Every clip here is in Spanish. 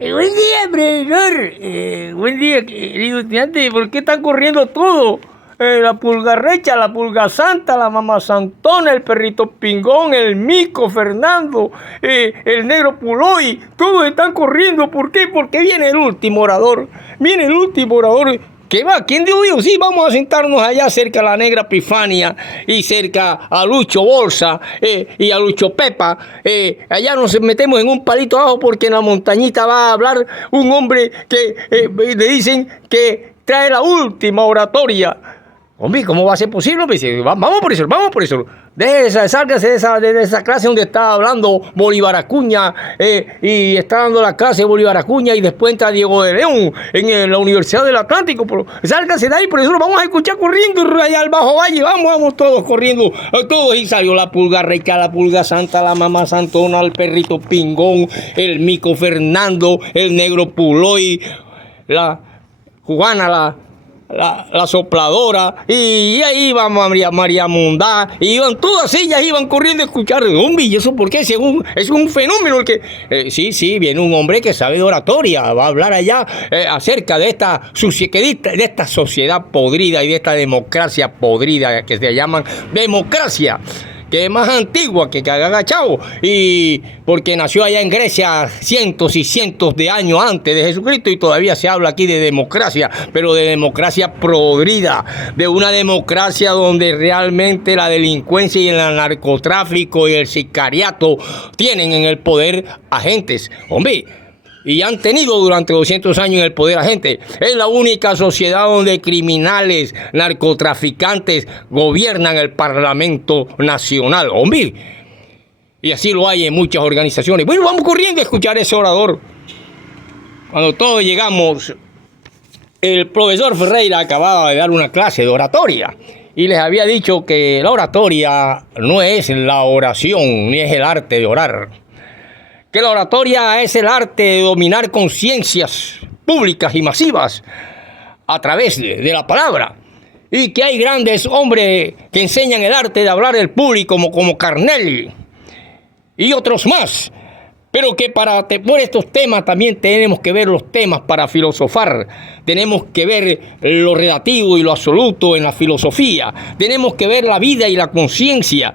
Buen día, profesor. Buen día, querido estudiante. ¿Por qué están corriendo todo? La pulga recha, la pulga santa, la mamá santona, el perrito pingón, el mico Fernando, el negro Puloy. Todos están corriendo. ¿Por qué? Porque viene el último orador. Viene el último orador. ¿Qué va? ¿Quién dijo yo? Sí, vamos a sentarnos allá cerca a la Negra Epifania y cerca a Lucho Bolsa y a Lucho Pepa. Allá nos metemos en un palito abajo porque en la montañita va a hablar un hombre que le dicen que trae la última oratoria. Hombre, ¿cómo va a ser posible? Vamos por eso, vamos por eso. Sálgase de esa clase donde está hablando Bolívar Acuña y está dando la clase Bolívar Acuña y después entra Diego de León en la Universidad del Atlántico. Pero sálgase de ahí, por eso lo vamos a escuchar corriendo allá al Bajo Valle. Vamos todos corriendo, todos. Y salió la pulga recha, la pulga santa, la mamá santona, el perrito pingón, el mico Fernando, el negro Puloy, la Juana, la sopladora, y ahí iba María Mundá, y iban todas ellas, iban corriendo a escuchar. Hombre, ¿y eso por qué? Es un fenómeno el que... sí, viene un hombre que sabe de oratoria, va a hablar allá acerca de esta sociedad podrida y de esta democracia podrida que se llaman democracia, que es más antigua que agachado, y porque nació allá en Grecia cientos y cientos de años antes de Jesucristo, y todavía se habla aquí de democracia, pero de democracia podrida, de una democracia donde realmente la delincuencia y el narcotráfico y el sicariato tienen en el poder agentes. Hombre, y han tenido durante 200 años en el poder a gente. Es la única sociedad donde criminales, narcotraficantes gobiernan el Parlamento Nacional. Hombre, y así lo hay en muchas organizaciones. Bueno, vamos corriendo a escuchar ese orador. Cuando todos llegamos, el profesor Ferreira acababa de dar una clase de oratoria y les había dicho que la oratoria no es la oración, ni es el arte de orar. Que la oratoria es el arte de dominar conciencias públicas y masivas a través de la palabra. Y que hay grandes hombres que enseñan el arte de hablar al público como Carnelli y otros más. Pero que por estos temas también tenemos que ver los temas para filosofar. Tenemos que ver lo relativo y lo absoluto en la filosofía. Tenemos que ver la vida y la conciencia.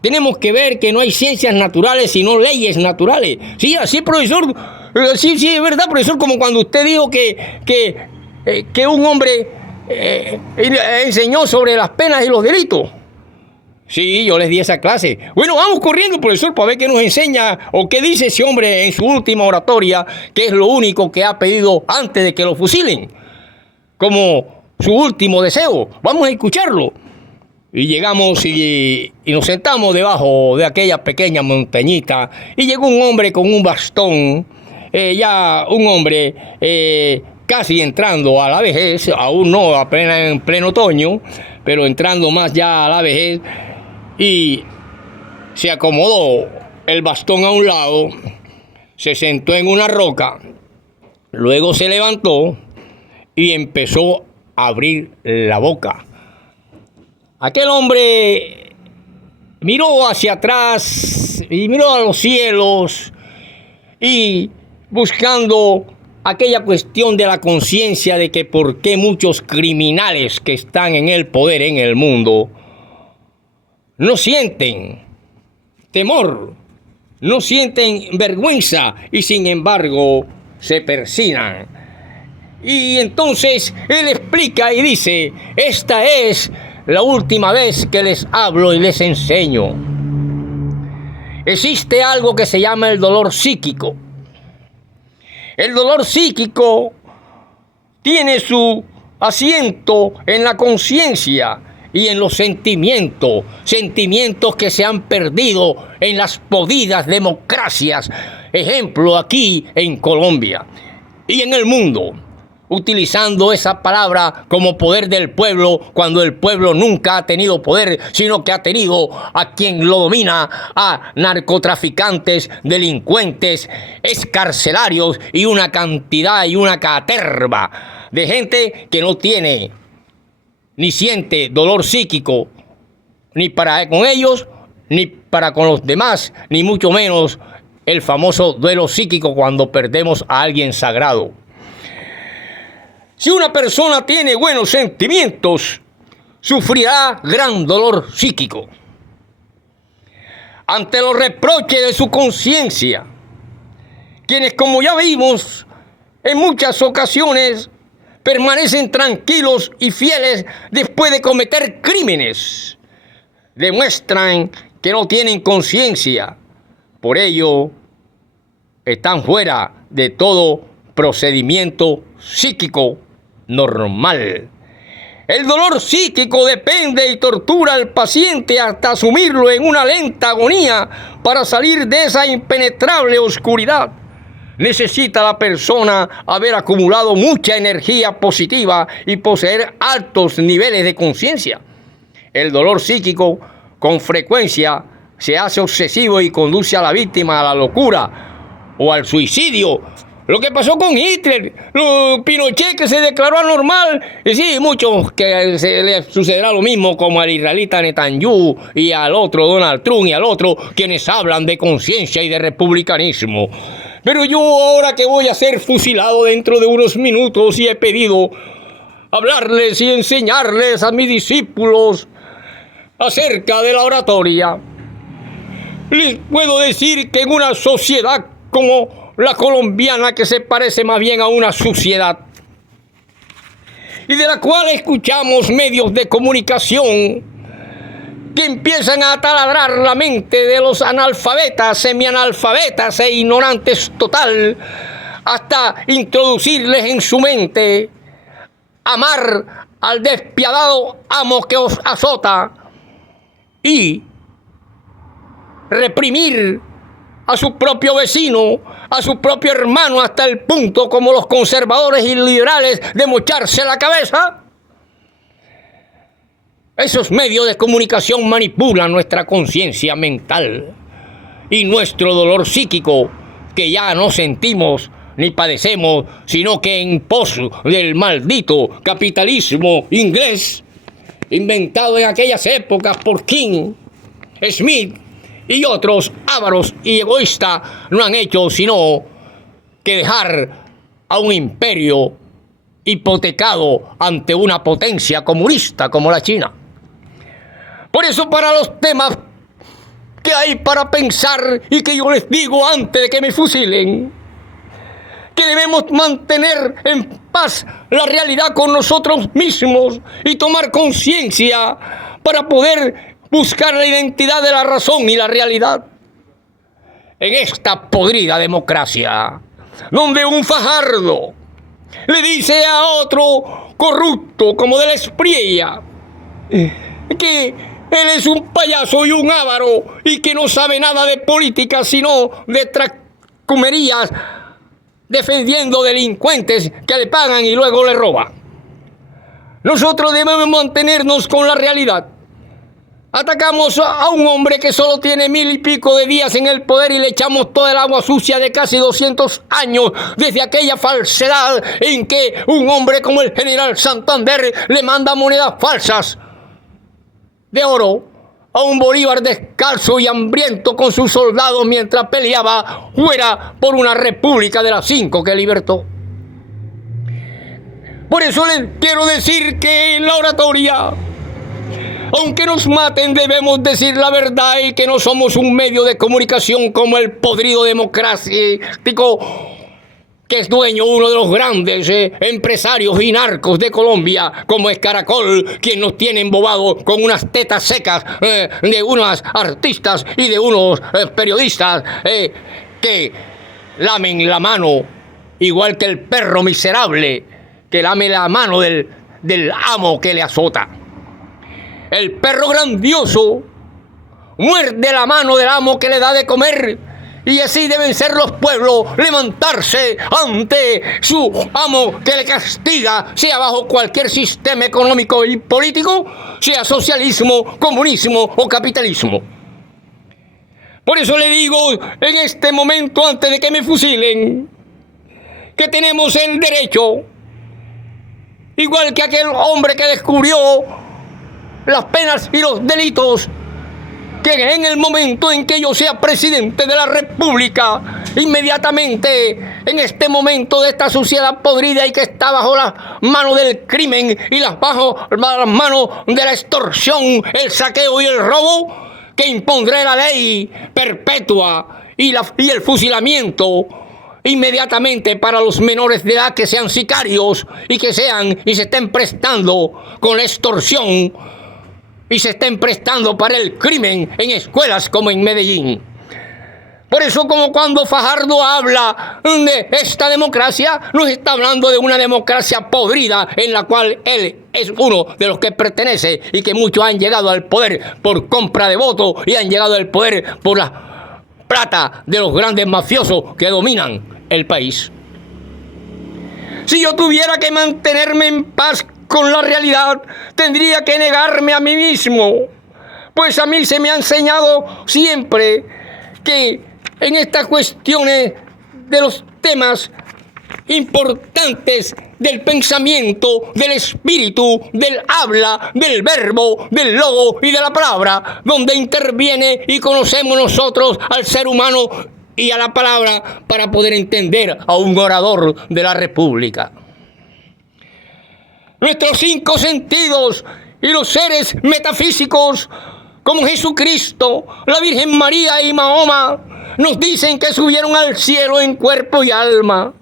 Tenemos que ver que no hay ciencias naturales, sino leyes naturales. Sí, así, profesor. Sí, es verdad, profesor. Como cuando usted dijo que un hombre enseñó sobre las penas y los delitos. Sí, yo les di esa clase. Bueno, vamos corriendo, profesor, para ver qué nos enseña o qué dice ese hombre en su última oratoria, que es lo único que ha pedido antes de que lo fusilen, como su último deseo. Vamos a escucharlo. Y llegamos y nos sentamos debajo de aquella pequeña montañita. Y llegó un hombre con un bastón, ya un hombre casi entrando a la vejez, aún no, apenas en pleno otoño, pero entrando más ya a la vejez. Y se acomodó el bastón a un lado, se sentó en una roca, luego se levantó y empezó a abrir la boca. Aquel hombre miró hacia atrás y miró a los cielos y buscando aquella cuestión de la conciencia de que por qué muchos criminales que están en el poder en el mundo no sienten temor, no sienten vergüenza y sin embargo se persignan. Y entonces él explica y dice: esta es la última vez que les hablo y les enseño. Existe algo que se llama el dolor psíquico. El dolor psíquico tiene su asiento en la conciencia y en los sentimientos que se han perdido en las podidas democracias, ejemplo aquí en Colombia y en el mundo, utilizando esa palabra como poder del pueblo, cuando el pueblo nunca ha tenido poder, sino que ha tenido a quien lo domina, a narcotraficantes, delincuentes, excarcelarios y una cantidad y una caterva de gente que no tiene ni siente dolor psíquico, ni para con ellos, ni para con los demás, ni mucho menos el famoso duelo psíquico cuando perdemos a alguien sagrado. Si una persona tiene buenos sentimientos, sufrirá gran dolor psíquico. Ante los reproches de su conciencia, quienes, como ya vimos, en muchas ocasiones permanecen tranquilos y fieles después de cometer crímenes, demuestran que no tienen conciencia. Por ello, están fuera de todo procedimiento psíquico normal. El dolor psíquico depende y tortura al paciente hasta sumirlo en una lenta agonía para salir de esa impenetrable oscuridad. Necesita la persona haber acumulado mucha energía positiva y poseer altos niveles de conciencia. El dolor psíquico con frecuencia se hace obsesivo y conduce a la víctima a la locura o al suicidio. Lo que pasó con Hitler, Pinochet, que se declaró anormal, y sí, muchos que se le sucederá lo mismo como al israelita Netanyahu y al otro Donald Trump y al otro, quienes hablan de conciencia y de republicanismo. Pero yo ahora que voy a ser fusilado dentro de unos minutos y he pedido hablarles y enseñarles a mis discípulos acerca de la oratoria, les puedo decir que en una sociedad como la colombiana, que se parece más bien a una suciedad, y de la cual escuchamos medios de comunicación que empiezan a taladrar la mente de los analfabetas, semianalfabetas e ignorantes total, hasta introducirles en su mente amar al despiadado amo que os azota y reprimir a su propio vecino, a su propio hermano, hasta el punto, como los conservadores y liberales, de mocharse la cabeza. Esos medios de comunicación manipulan nuestra conciencia mental y nuestro dolor psíquico, que ya no sentimos ni padecemos, sino que en pos del maldito capitalismo inglés, inventado en aquellas épocas por King, Smith y otros ávaros y egoístas, no han hecho sino que dejar a un imperio hipotecado ante una potencia comunista como la China. Por eso, para los temas que hay para pensar y que yo les digo antes de que me fusilen, que debemos mantener en paz la realidad con nosotros mismos y tomar conciencia para poder buscar la identidad de la razón y la realidad en esta podrida democracia, donde un Fajardo le dice a otro corrupto como de la Espriella que él es un payaso y un ávaro y que no sabe nada de política sino de tracumerías, defendiendo delincuentes que le pagan y luego le roban. Nosotros debemos mantenernos con la realidad. Atacamos a un hombre que solo tiene 1000 y pico de días en el poder y le echamos toda el agua sucia de casi 200 años desde aquella falsedad en que un hombre como el general Santander le manda monedas falsas de oro a un Bolívar descalzo y hambriento con sus soldados mientras peleaba fuera por una república de las 5 que libertó. Por eso les quiero decir que en la oratoria, aunque nos maten, debemos decir la verdad y que no somos un medio de comunicación como el podrido democrático que es dueño uno de los grandes empresarios y narcos de Colombia, como es Caracol, quien nos tiene embobados con unas tetas secas de unos artistas y de unos periodistas que lamen la mano, igual que el perro miserable que lame la mano del amo que le azota. El perro grandioso muerde la mano del amo que le da de comer, y así deben ser los pueblos, levantarse ante su amo que le castiga, sea bajo cualquier sistema económico y político, sea socialismo, comunismo o capitalismo. Por eso le digo en este momento, antes de que me fusilen, que tenemos el derecho, igual que aquel hombre que descubrió las penas y los delitos que en el momento en que yo sea presidente de la República, inmediatamente en este momento de esta sociedad podrida y que está bajo las manos del crimen y bajo las manos de la extorsión, el saqueo y el robo, que impondré la ley perpetua y el fusilamiento inmediatamente para los menores de edad que sean sicarios y que se estén prestando con la extorsión y se estén prestando para el crimen en escuelas como en Medellín. Por eso, como cuando Fajardo habla de esta democracia, nos está hablando de una democracia podrida en la cual él es uno de los que pertenece y que muchos han llegado al poder por compra de votos y han llegado al poder por la plata de los grandes mafiosos que dominan el país. Si yo tuviera que mantenerme en paz con la realidad, tendría que negarme a mí mismo, pues a mí se me ha enseñado siempre que en estas cuestiones de los temas importantes del pensamiento, del espíritu, del habla, del verbo, del logo y de la palabra, donde interviene y conocemos nosotros al ser humano y a la palabra para poder entender a un orador de la República. Nuestros 5 sentidos y los seres metafísicos como Jesucristo, la Virgen María y Mahoma nos dicen que subieron al cielo en cuerpo y alma.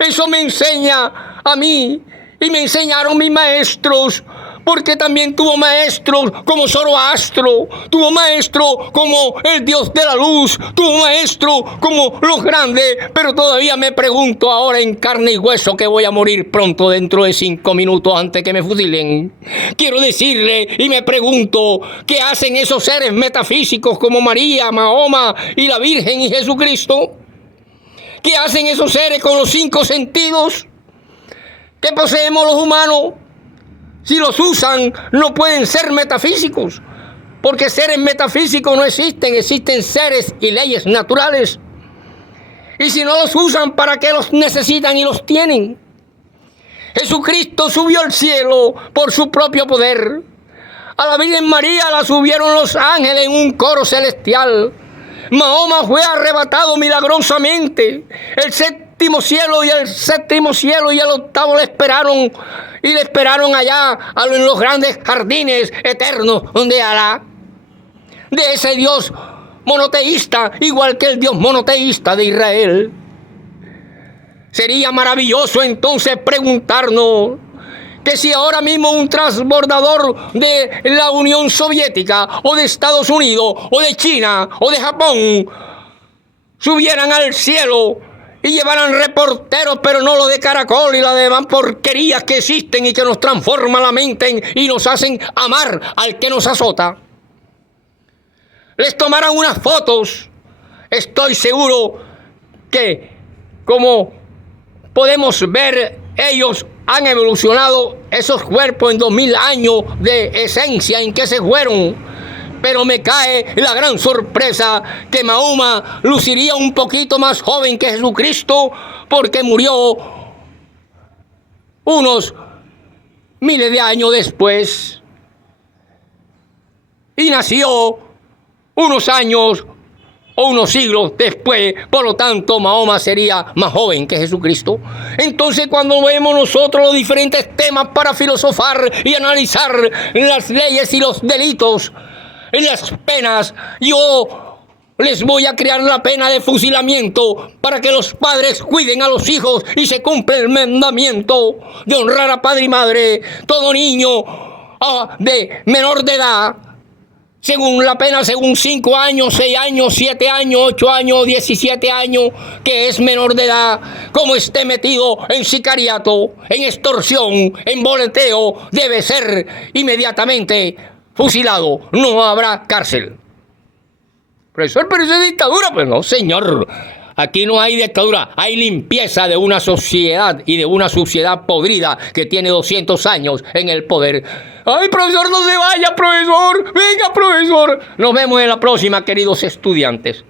Eso me enseña a mí y me enseñaron mis maestros, porque también tuvo maestros como Zoroastro, tuvo maestro como el Dios de la luz, tuvo maestro como los grandes, pero todavía me pregunto ahora en carne y hueso que voy a morir pronto dentro de 5 minutos antes que me fusilen. Quiero decirle y me pregunto, ¿qué hacen esos seres metafísicos como María, Mahoma y la Virgen y Jesucristo? ¿Qué hacen esos seres con los 5 sentidos que poseemos los humanos? Si los usan, no pueden ser metafísicos, porque seres metafísicos no existen, existen seres y leyes naturales. Y si no los usan, ¿para qué los necesitan y los tienen? Jesucristo subió al cielo por su propio poder. A la Virgen María la subieron los ángeles en un coro celestial. Mahoma fue arrebatado milagrosamente. El séptimo cielo y el octavo le esperaron allá en los grandes jardines eternos de Alá, de ese Dios monoteísta, igual que el Dios monoteísta de Israel. Sería maravilloso entonces preguntarnos que si ahora mismo un transbordador de la Unión Soviética o de Estados Unidos o de China o de Japón subieran al cielo y llevaran reporteros, pero no lo de Caracol y la demás porquerías que existen y que nos transforman la mente y nos hacen amar al que nos azota, les tomarán unas fotos. Estoy seguro que, como podemos ver, ellos han evolucionado esos cuerpos en 2000 años de esencia en que se fueron. Pero me cae la gran sorpresa que Mahoma luciría un poquito más joven que Jesucristo, porque murió unos miles de años después y nació unos años o unos siglos después. Por lo tanto, Mahoma sería más joven que Jesucristo. Entonces, cuando vemos nosotros los diferentes temas para filosofar y analizar las leyes y los delitos y las penas, yo les voy a crear la pena de fusilamiento para que los padres cuiden a los hijos y se cumple el mandamiento de honrar a padre y madre. Todo niño de menor de edad, según la pena, según 5 años, 6 años, 7 años, 8 años, 17 años, que es menor de edad, como esté metido en sicariato, en extorsión, en boleteo, debe ser inmediatamente fusilado. No habrá cárcel. Profesor, pero eso es dictadura. Pues no, señor. Aquí no hay dictadura, hay limpieza de una sociedad y de una sociedad podrida que tiene 200 años en el poder. ¡Ay, profesor, no se vaya, profesor! ¡Venga, profesor! Nos vemos en la próxima, queridos estudiantes.